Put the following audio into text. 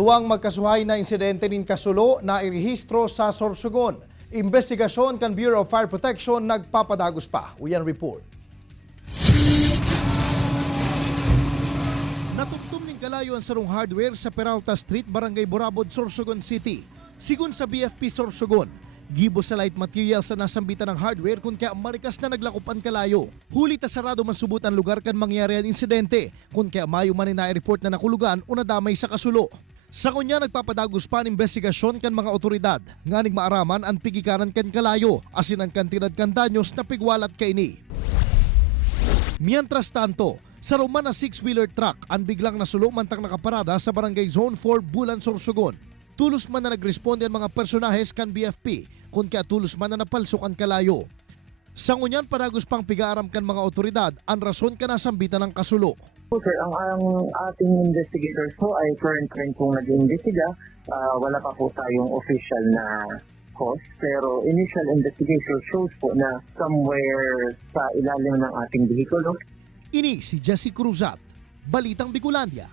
Duwang magkasuhay na insidente nin kasulo na irehistro sa Sorsogon. Investigasyon kan Bureau of Fire Protection nagpapadagos pa. Uyan report. Natugtong ning kalayo ang sarong hardware sa Peralta Street, Barangay Borabod, Sorsogon City. Sigun sa BFP Sorsogon, gibo sa light material sa nasambitan ng hardware kung kaya marikas na naglakupan kalayo. Huli ta sarado man subot ang lugar kan mangyari ang insidente kung kaya mayo man na-report na nakulugan o nadamay sa kasulo. Sa kunya nagpapadagos pa ang investigasyon kan mga otoridad nga ning maaraman ang pigikanan kan kalayo asin ang kantinad kan danyos na pigwalat kaini. Mientras tanto, sa Roman na 6-wheeler truck ang biglang nasulo mantang nakaparada sa Barangay Zone 4, Bulan, Sorsogon. Tulos man na nagresponde ang mga personahes kan BFP kung kaya tulos man na napalsok ang kalayo. Sa ngunyan padagos pang pigaaram kan mga otoridad ang rason ka nasambitan ng kasulo. Sir, ang ating investigators po ay current pong nag-iimbestiga. Wala pa po tayong official na cause, pero initial investigation shows po na somewhere sa ilalim ng ating vehicle. Ini si Jesse Cruzat, Balitang Bicolandia.